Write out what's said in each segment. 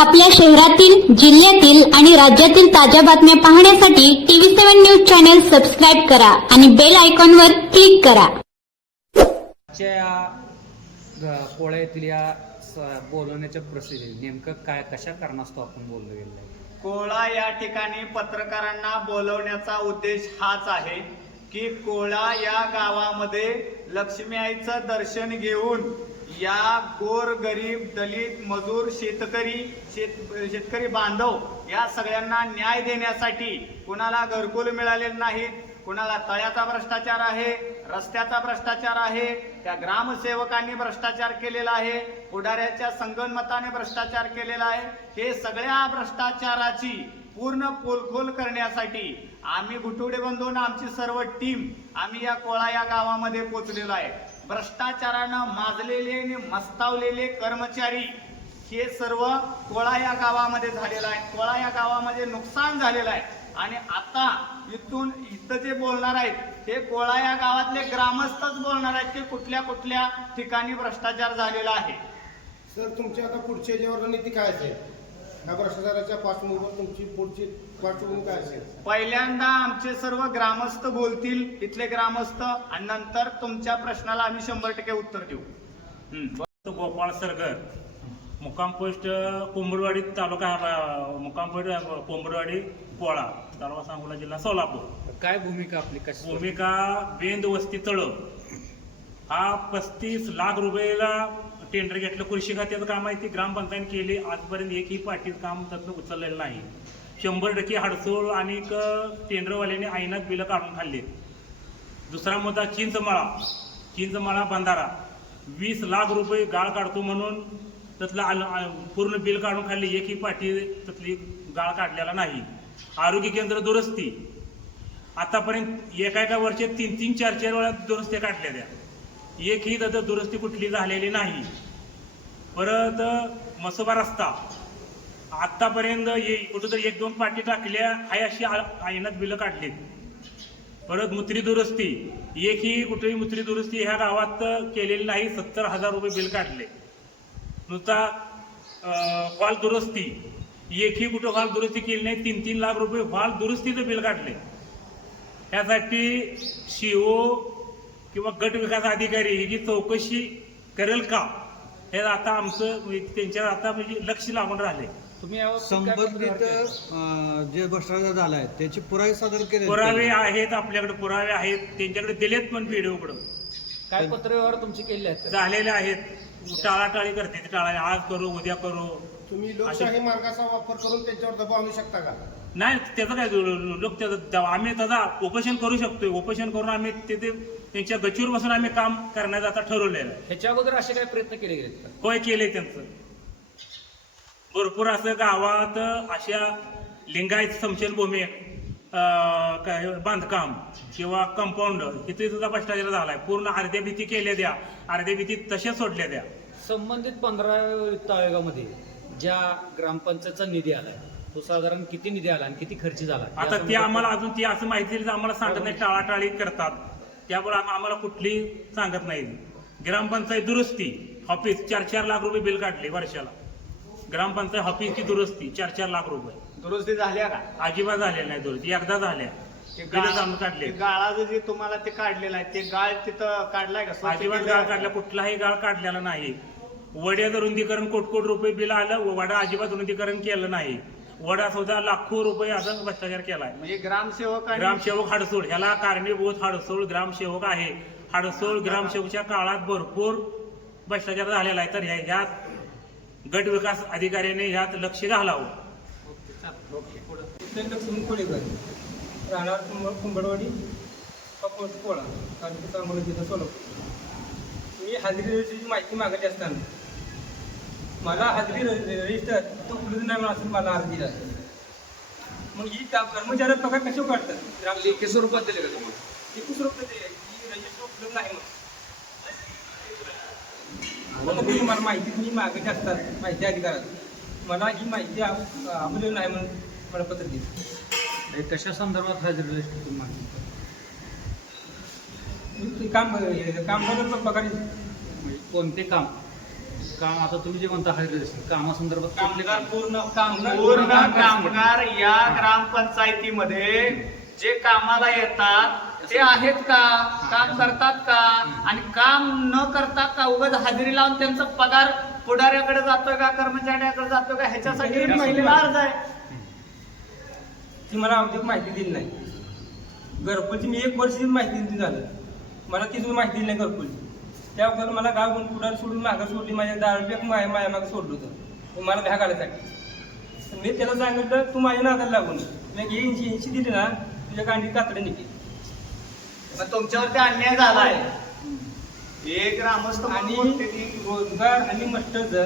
आपल्या शहरातील, जिल्ह्यातील आणि राज्यातील ताज्या बातम्या पाहण्यासाठी TV7 न्यूज चॅनल सबस्क्राईब करा आणि बेल आयकॉनवर क्लिक करा. कोळ्यातील या बोलवण्याच्या प्रसिद्धी नेमकं काय कशा कारणास्तव आपण बोललो गेलो आहे? कोळा या ठिकाणी पत्रकारांना बोलवण्याचा उद्देश हाच आहे की कोळा या गावामध्ये लक्ष्मी आईचं दर्शन घेऊन या गोर गरीब दलित मजूर शेतकरी बांधव या सगळ्यांना न्याय देण्यासाठी कुणाला घरकुल मिळालेले नाहीत, कुणाला तळ्याचा भ्रष्टाचार आहे, रस्त्याचा भ्रष्टाचार आहे, त्या ग्रामसेवकांनी भ्रष्टाचार केलेला आहे, पुढाऱ्याच्या संगनमताने भ्रष्टाचार केलेला आहे. हे सगळ्या भ्रष्टाचाराची पूर्ण पोलखोल करण्यासाठी आम्ही गुटुडे बंधून आमची सर्व टीम आम्ही या कोळा या गावामध्ये पोहोचलेलो आहे. भ्रष्टाचारानं माजलेले आणि मस्तावलेले कर्मचारी हे सर्व कोळा या गावामध्ये झालेलं आहे. कोळा या गावामध्ये नुकसान झालेलं आहे आणि आता इथं जे बोलणार आहेत हे कोळा या गावातले ग्रामस्थच बोलणार आहेत की कुठल्या कुठल्या ठिकाणी भ्रष्टाचार झालेला आहे. सर, तुमची आता पुढची याच्यावर रणनीती काय असेल? या भ्रष्टाचाराच्या पार्श्वभूमीवर तुमची पुढची पार्श्वभूमी काय असेल? पहिल्यांदा आमचे सर्व ग्रामस्थ बोलतील, इथले ग्रामस्थ, आणि नंतर तुमच्या प्रश्नाला आम्ही 100% उत्तर देऊ. गोपाळ सरगर, मुक्काम पोस्ट कोंबडवाडी तालुका, मुक्काम पोस्ट कोंबडवाडी कोळा, तालुका सांगोला, जिल्हा सोलापूर. काय भूमिका आपली कशी? भूमिका बेंद वस्ती तळ हा 35 लाख रुपयाला टेंडर घेतलं. कृषी खात्याचं काम आहे, ती ग्रामपंचायत केली. आजपर्यंत एकही पाटील काम त्यातनं उचललेलं नाही. 100% हडसोळ आणि टेंडरवाल्याने ऐनात बिलं काढून खाल्ले. दुसरा मुद्दा चिंचमाळा बंधारा, 20 लाख रुपये गाळ काढतो म्हणून त्यातलं पूर्ण बिल काढून खाल्ले. एकही पाटील त्यातली गाळ काढलेला नाही. आरोग्य केंद्र दुरुस्ती आतापर्यंत एका वर्षात 3-3, 4-4 वेळा दुरुस्त्या काढल्या द्या. एकही त्यात दुरुस्ती कुठली झालेली नाही. परत मसोबा रस्ता आतापर्यंत कुठंतरी 1-2 पाटी टाकल्या आहे अशी ऐनात बिलं काढलीत. परत मुत्री दुरुस्ती, एकही कुठेही मुत्री दुरुस्ती ह्या गावात केलेली नाही. 70,000 रुपये बिल काढले. नुसता हॉल दुरुस्ती, एकही कुठं हॉल दुरुस्ती केली नाही. 3-3 लाख रुपये हॉल दुरुस्तीचं बिल काढले. यासाठी सीओ किंवा गट विकास अधिकारी ही जी चौकशी करेल का, हे आता आमचं त्यांच्यावर आता म्हणजे लक्ष लागून राहिले. तुम्ही यावर संबंधित जे भ्रष्टाचार झाला आहे त्याचे पुरावे सादर केले? पुरावे आहेत, आपल्याकडे पुरावे आहेत, त्यांच्याकडे दिलेत पण व्हिडिओकडं. काय पत्रव्यवहार तुमचे केले आहेत? झालेले आहेत. टाळाटाळी करते, टाळा आज करू उद्या करू. तुम्ही लोकशाही मार्गाचा वापर करून त्यांच्यावर दबाव आणू शकता का? नाही, त्याचं काय लोक त्याचं आम्ही त्याचा उपोषण करू शकतोय. उपोषण करून आम्ही तिथे त्यांच्या गच्चीवर बसून आम्ही काम करण्याचं आता ठरवलेलं आहे. ह्याच्या अगोदर असे काही प्रयत्न केले गेलेत का? होय, केले त्यांचं भरपूर. असं गावात अशा लिंगायत स्मशानभूमी बांधकाम किंवा कंपाऊंड इथे सुद्धा भ्रष्टाचार झालाय. पूर्ण अर्ध्या भीती केल्या द्या, अर्ध्या भीती तशाच सोडल्या द्या. संबंधित 15व्या वित्त आयोगामध्ये ज्या ग्रामपंचायतचा निधी आलाय तो साधारण किती निधी आला आणि किती खर्च झाला? आता ते आम्हाला अजून ती असं माहिती आम्हाला सांगत नाही, टाळाटाळी करतात. त्यामुळे आम्हाला कुठली सांगत नाही. ग्रामपंचायत दुरुस्ती ऑफिस 4-4 लाख रुपये बिल काढले वर्षाला. ग्रामपंचायत ऑफिसची दुरुस्ती 4-4 लाख रुपये. दुरुस्ती झाल्या का? अजिबात झालेल्या नाही दुरुस्ती, एकदा झाल्या. काढले गाळाचं जे तुम्हाला ते काढलेलं आहे ते गाळ तिथं काढलाय का? अजिबात गाळ काढला, कुठलाही गाळ काढलेला नाही. वड्याचं रुंदीकरण कोट रुपये बिल आलं, वडा अजिबात रुंदीकरण केलं नाही. वडा सुद्धा लाखो रुपये असं भ्रष्टाचार केलाय. म्हणजे ग्रामसेवक हडसोळ ह्याला कारणीभूत हडसोळ ग्रामसेवक आहे. हडसोळ ग्रामसेवकच्या काळात भरपूर भ्रष्टाचार झालेला आहे. तर ह्यात गट विकास अधिकाऱ्याने ह्यात लक्ष घालावं. लक्ष्मी कोळेकर, राहणार कुंभडवाडी, कोळा, तालुका सांगोला, जिल्हा सोलापूर. मी हाजरी रजिस्टरची माहिती मागत असताना मला हाजरी रजिस्टर तो उपलब्ध नाही म्हणून मला अर्ज दिला. मग ही कर्मचारी पगार कसे काढतात? लेखी स्वरूपात दिले का तुम्हाला? लेखी स्वरूपात ही रजिस्टर उपलब्ध नाही म्हणून मला माहिती तुम्ही मागत असतात माहिती अधिकारात. मला ही माहिती उपलब्ध नाही म्हणून मला पत्र दिलं. कशा संदर्भात हाजरी रजिस्टर तुम्ही माहिती? काम पगार कोणते काम? काम आता तुम्ही जे म्हणता कामासंदर्भात कुठले कामगार काम? पूर्ण कामगार या ग्रामपंचायतीमध्ये जे कामाला येतात ते आहेत का, काम करतात का, आणि काम न करता का उगाच हजेरी लावून त्यांचा पगार पुढाऱ्याकडे जातोय का, कर्मचाऱ्याकडे जातोय का, ह्याच्यासाठी महिलेला अर्ज आहे. ती मला अगदी माहिती दिली नाही. घरकुलची मी 1 वर्ष माहिती दिली झालं, मला ती तुम्ही माहिती दिली नाही घरकुलची. त्या वगैरे मला गाव पुढारी सोडून मागं सोडली, माझ्या 10 रुपये माझ्या मागं सोडलं होतं मला भ्या घालायसाठी. मी त्याला सांगितलं तू माझ्या नादाला लागून मी 80 दिली ना तुझ्या गांडी कातडे निघे. मग तुमच्यावरती अन्याय झालाय. एक ग्रामस्थ आणि म्हणून त्यांनी रोजगार आणि मस्टरचं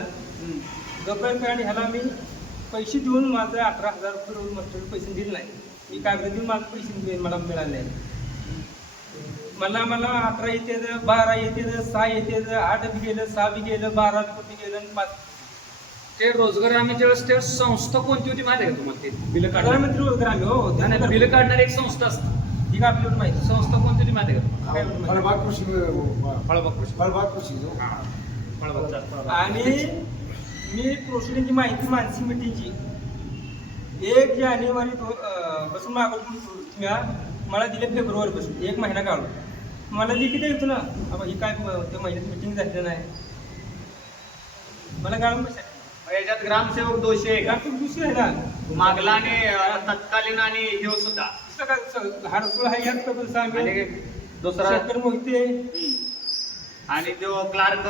गप्प आणि ह्याला मी पैसे देऊन माझं 18,000 रुपये रोज मस्टर पैसे दिले नाही. मी कागद देऊन माझं पैसे मला मिळाले नाही. मला 18 येते, 12 येते, 6 येते, 8 बी गेलं, 6 बी गेलं, 12 बी गेलं आणि 5. ते रोजगार आम्ही त्यावेळेस ते संस्था कोणती होती माहिती आहे का तुम्हाला? ते बिल काढणार प्रधानमंत्री रोजगार आम्ही हो नाही, बिल काढणारी एक संस्था असते. ठीक आहे, आपल्याला माहिती. संस्था कोणती होती माहिती आहे का? काय माहिती. फळबाग कृषी फळबाग कृषी. फळबाग कृषी फळबाग. आणि मी प्रोसिडिंगची माहिती मानसी मिटिंगची 1 जानेवारी बसून मागवून मला दिले फेब्रुवारी पासून 1 महिना काढून. मला लिखित येतो ना बाबा ही काय त्या महिन्यात मिटिंग झालेलं नाही, मला काढून कशा याच्यात ग्रामसेवक दोषी आहे का? दुसरी आहे ना मागला आणि तत्कालीन आणि हे सुद्धा हारसोळ आहे यात कसं आणि आम्ही दुसरा शेतकरी मोहिते आणि तो क्लार्क.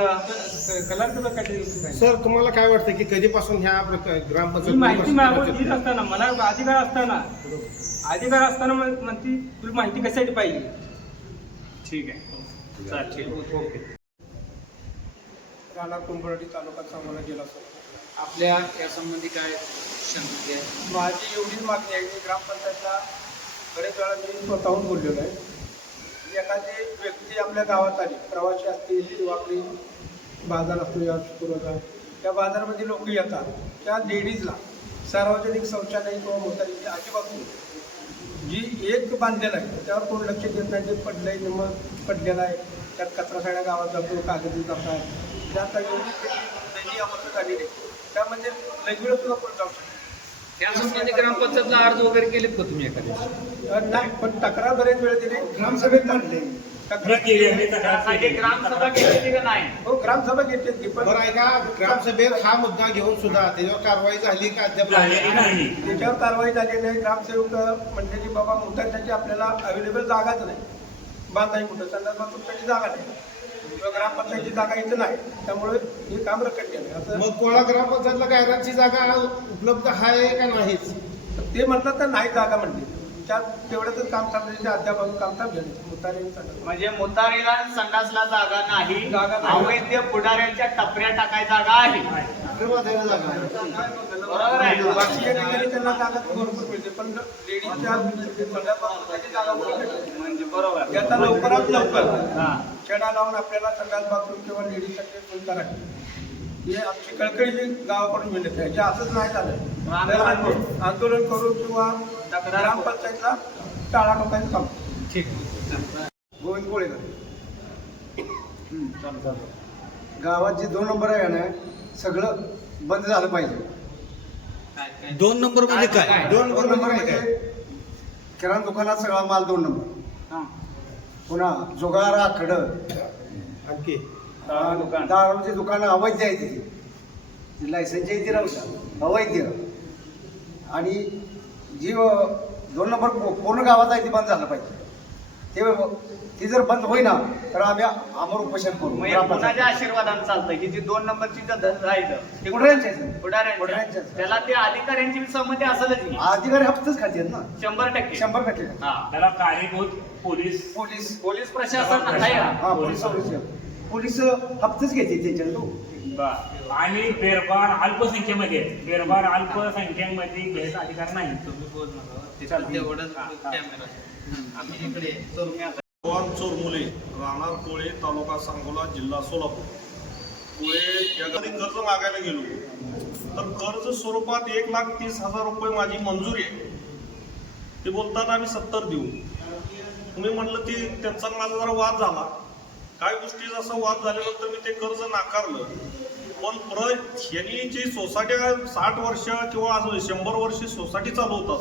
कलार काय. सर तुम्हाला काय वाटतं की कधीपासून ह्या ही माहिती मागवून देत असताना मला अधिकार असताना म्हणती तुला माहिती कशासाठी पाहिजे. ठीक आहे, चालेल, ओके. राणा कुंभरडी तालुका सांगोला जिल्हा सोलापूर. आपल्या यासंबंधी काय शंका आहे? माझी एवढीच मागणी आहे की ग्रामपंचायतला बरेच वेळा मी स्वतःहून बोललेलो आहे. एखादी व्यक्ती आपल्या गावात आली, प्रवासी असतील किंवा आपली बाजार असतो या शुक्रवार, त्या बाजारामध्ये लोक येतात, त्या लेडीजला सार्वजनिक शौचालय किंवा मोटारीची अजिबात नाही. जी एक बांधलेलं आहे त्यावर कोण लक्ष देत नाही. जे पडलंय निम्मं पडलेलं आहे, त्यात कचरा साड्या गावात जातो, कागदी जातात, त्यात एवढी त्याची अवस्था झालेली आहे, त्यामध्ये लग्न सुद्धा कोण जाऊ शकतो. त्यासंबंधी ग्रामपंचायतला अर्ज वगैरे केलेत का तुम्ही एखाद्या? नाही, पण तक्रार बरेच वेळ दिली, ग्रामसभेत मांडली त्यासाठी ग्रामसभा घेतली का नाही? हो, ग्रामसभा घेतली की पण ऐका, ग्रामसभेत हा मुद्दा घेऊन सुद्धा त्याच्यावर कारवाई झाली का अद्याप नाही? त्याच्यावर कारवाई झाली नाही. ग्रामसेवक म्हणजे की बाबा मोठ्यासाठी आपल्याला अवेलेबल जागाच नाही, बांधाई कुठं संदर्भात बांधून जागा नाही किंवा ग्रामपंचायतची जागा इथं नाही, त्यामुळे हे काम रखड केलं. असं मग कोणा ग्रामपंचायतला गायरांची जागा उपलब्ध आहे का नाहीच? ते म्हणतात तर नाही जागा म्हणते, त्यात तेवढंच काम थांबले, अद्याप काम थांबले. म्हणजे मुतारीला संडासला जागा नाही, जागा नाही. अवैध पुढाऱ्यांच्या टपऱ्या टाकाय जागा आहे. बरोबर आहे. बाकीच्या ठिकाणी त्यांना जागा भरपूर मिळते, पण लेडीजच्या संडास जागा भरपूर म्हणजे बरोबर आहे. त्याचा लवकरात लवकर हा. छडा लावून आपल्याला संडास बाथरूम किंवा लेडीजसाठी सोय करावी, हे आमची कळकळीची गावाकडून मिळत आहे. जे असंच नाही झालं तर आम्ही आंदोलन करू किंवा ग्रामपंचायतला टाळा टोकायचं काम. ठीक. गोविंद कोळेकर. गावात जे 2 नंबर आहे ना, सगळं बंद झालं पाहिजे. 2 नंबर म्हणजे काय? 2 नंबर म्हणजे किराणा दुकानात सगळा माल 2 नंबर, हा. पुन्हा जुगार आखड आणखी दारूची दुकानं अवैध आहे तिथे, लायसन्स आहे ती राहू अवैध. आणि जी 2 नंबर पूर्ण गावात आहे ती बंद झालं पाहिजे. ती जर बंद होईना तर आम्ही आमर उपोषण करू. मग या कोणाच्या आशीर्वादाने चालतंय की जी 2 नंबरची राहिलं ते पुढाऱ्यांच्या पुढाऱ्यांच्या त्याला ते अधिकाऱ्यांची बी संमती असेलच की. अधिकारी हप्ताच खाते ना, 100%. 100%. हा. त्याला कार्यभूत पोलीस पोलीस प्रशासन आहे का? हा, पोलीस हप्ताच घेते त्याच्यात तो. आणि बेरबार अल्पसंख्येमध्ये घ्यायचा अधिकार नाही. भगवान चोरमुले, राहणार कोळे, तालुका सांगोला, जिल्हा सोलापूर. कोळे एखादी कर्ज मागायला गेलो तर कर्ज स्वरूपात 1,30,000 रुपये माझी मंजुरी आहे. ते बोलतात आम्ही 70 देऊ. तुम्ही म्हणलं ती त्यांचा माझा जरा वाद झाला. काही गोष्टी जसा वाद झाल्यानंतर मी ते कर्ज नाकारलं पण यांनी जी सोसायटी 60 वर्ष किंवा आज 100 वर्ष सोसायटी चालवतात,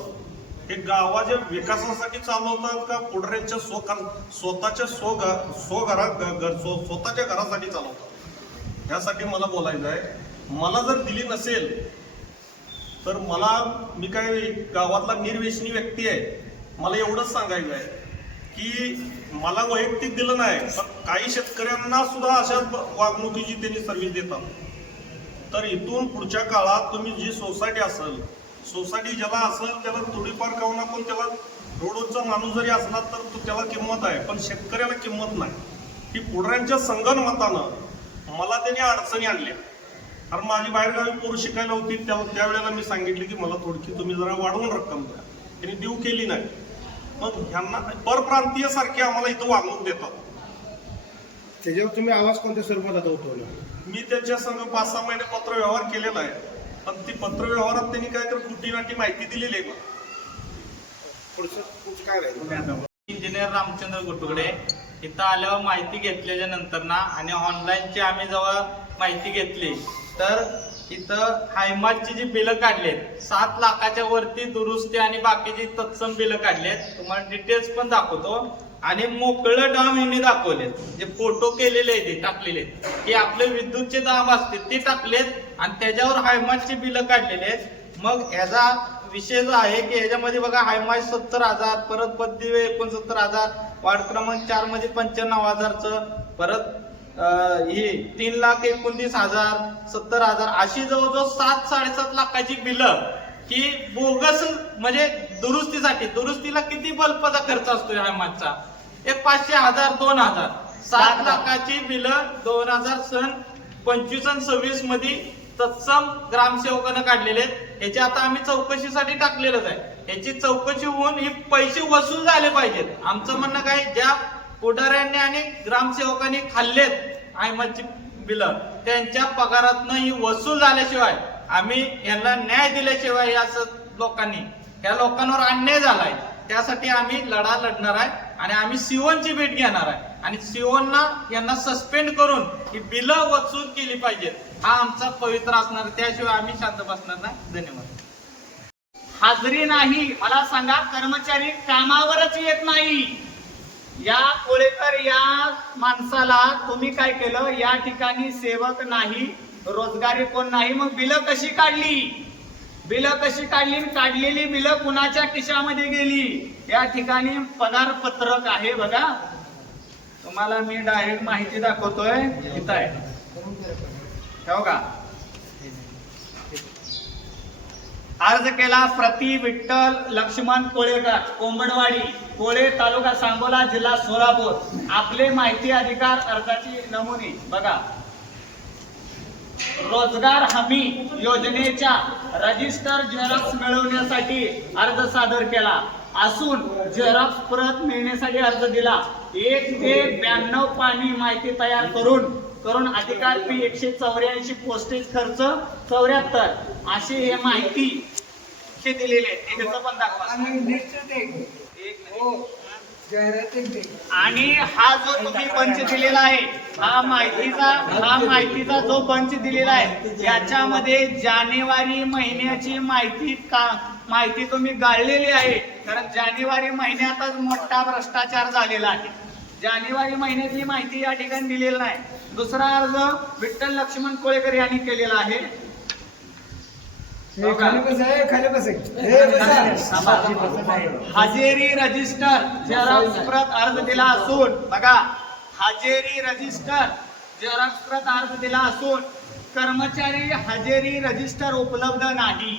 हे गावाच्या विकासासाठी चालवतात का पुढऱ्यांच्या स्वतःच्या स्वतःच्या घरासाठी चालवतात? यासाठी मला बोलायचं आहे. मला जर दिली नसेल तर मी काय गावातला निर्व्यसनी व्यक्ती आहे, मला एवढंच सांगायचं आहे की मला वैयक्तिक दिलं नाही, पण काही शेतकऱ्यांना सुद्धा अशा वागणुकीची त्यांनी सर्व्हिस देतात. तर इथून पुढच्या काळात तुम्ही जी सोसायटी असेल, सोसायटी ज्याला असेल त्याला थोडीफार कावना, पण त्याला रोडवरचा माणूस जरी असला तर त्याला किंमत आहे, पण शेतकऱ्याला किंमत नाही. ही पुढऱ्यांच्या संगनमतानं मला त्यांनी अडचणी आणल्या. कारण माझी बाहेरगावी पोरं शिकायला होती, त्यावेळेला मी सांगितले की मला थोडकी तुम्ही जरा वाढवून रक्कम द्या. त्यांनी देऊ केली नाही. मग ह्यांना परप्रांतीय सारखे आम्हाला इथं वागणूक देतात. त्याच्यावर तुम्ही आवाज कोणत्या स्वरूपात आता उठवला? मी त्यांच्या संघ 5-6 महिने पत्रव्यवहार केलेला आहे, पण ती पत्रव्यवहारात त्यांनी काहीतरी खुटीनाटी माहिती दिलेली आहे. पुढचं काय राहील? इंजिनियर रामचंद्र गुटुगडे इथं आल्यावर माहिती घेतल्याच्या नंतर ना, आणि ऑनलाईनची आम्ही जेव्हा माहिती घेतली तर इथं हायमाची जी बिलं काढलेत 7 लाखाच्या वरती दुरुस्ती आणि बाकीची तत्सम बिलं काढलेत. तुम्हाला डिटेल्स पण दाखवतो. आणि मोकळं डाम यांनी दाखवलेत, जे फोटो केलेले आहेत ते टाकलेले आहेत, की आपले विद्युतचे दाब असतील ते टाकलेत आणि त्याच्यावर हायमाची बिलं काढलेले आहेत. मग ह्याचा विषय जो आहे की ह्याच्यामध्ये बघा हायमाच 70,000, परत पददिवे 69,000, वार्ड क्रमांक 4 मध्ये 95,000चं, परत ही 3,19,000, 70,000 अशी जवळजवळ 7-7.5 लाखाची बिलं ही बोगस, म्हणजे दुरुस्तीला किती बल्बचा खर्च असतो हायमाचा? एक 500,000, 2,000, 7 लाखाची बिलं 2025 आणि 26 मध्ये तत्सम ग्रामसेवकानं काढलेले आहेत. ह्याची आता आम्ही चौकशीसाठी टाकलेलंच आहे. ह्याची चौकशी होऊन हे पैसे वसूल झाले पाहिजेत. आमचं म्हणणं काय, ज्या पुढाऱ्यांनी आणि ग्रामसेवकांनी खाल्लेत आयमाची बिलं, त्यांच्या पगारातनं ही वसूल झाल्याशिवाय, आम्ही यांना न्याय दिल्याशिवाय या लोकांवर अन्याय झालाय. त्यासाठी आम्ही लढा लढणार आहे आणि आम्ही सीओनची भेट घेणार आहे आणि सीओनला यांना सस्पेंड करून ही बिलं वसूल केली पाहिजेत. हा आमचा पवित्र असणार, त्याशिवाय आम्ही शांत बसणार नाही. धन्यवाद. हाजरी नाही, मला सांगा, कर्मचारी कामावरच येत नाही. या कोळेकर या माणसाला तुम्ही काय केलं? या ठिकाणी सेवक नाही, रोजगारी कोण नाही, मग बिलं कशी काढली? काढलेली बिलं कुणाच्या खिशामध्ये गेली? या ठिकाणी पगार पत्रक आहे बघा, तुम्हाला मी डायरेक्ट माहिती दाखवतोय. इथं आहे, ठेव का? अर्ज केला प्रति विठ्ठल लक्ष्मण कोळेकर, कोंबडवाडी, कोळे, तालुका सांगोला, जिल्हा सोलापूर. आपले माहिती अधिकार अर्जाची नमुने बघा. रोजगार हमी योजनेच्या रजिस्टर झेरॉक्स मिळवण्यासाठी अर्ज सादर केला असून झेरॉक्स प्रत मिळण्यासाठी अर्ज दिला. 1 ते 92 पानी माहिती तयार करून अधिकार फी 184, पोस्टेज खर्च 74 अशी हे माहिती दिलेली आहे. त्याचं पण दाखवा. आणि हा जो तुम्ही पंच दिलेला आहे, हा माहितीचा जो पंच दिलेला आहे, याच्यामध्ये जानेवारी महिन्याची माहिती तुम्ही गाळलेली आहे. कारण जानेवारी महिन्यातच मोठा भ्रष्टाचार झालेला आहे. जानेवारी महिन्यातली माहिती या ठिकाणी दिलेली नाही. दुसरा अर्ज विठ्ठल लक्ष्मण कोळेकर यांनी केलेला आहे. हजेरी रजिस्टर झेरॉक्स प्रत अर्ज दिला असून बघा, हजेरी रजिस्टर झेरॉक्स प्रत अर्ज दिला असून कर्मचारी हजेरी रजिस्टर उपलब्ध नाही.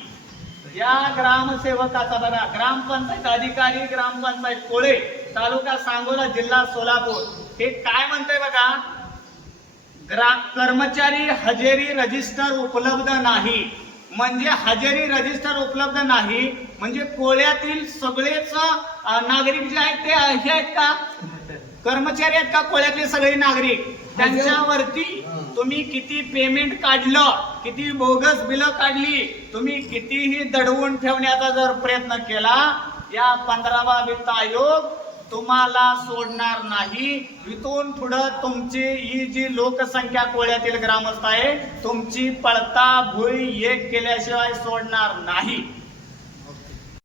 या ग्रामसेवकाचा बघा, ग्रामपंचायत अधिकारी, ग्रामपंचायत कोळे, तालुका सांगोला, जिल्हा सोलापूर, हे काय म्हणतंय बघा, कर्मचारी हजेरी रजिस्टर उपलब्ध नाही. म्हणजे हजेरी रजिस्टर उपलब्ध नाही म्हणजे कोळ्यातील सगळेच नागरिक जे आहेत ते हे आहेत का, कर्मचारी आहेत का कोळ्यातले सगळे नागरिक? त्यांच्यावरती तुम्ही किती पेमेंट काढलं, किती बोगस बिलं काढली, तुम्ही कितीही दडवून ठेवण्याचा जर प्रयत्न केला, या 15वा वित्त आयोग तुम्हाला सोडणार नाही. इथून पुढं तुमची ही जी लोकसंख्या कोळ्यातील ग्रामस्थ आहे, तुमची पळता भुई एक केल्याशिवाय सोडणार नाही.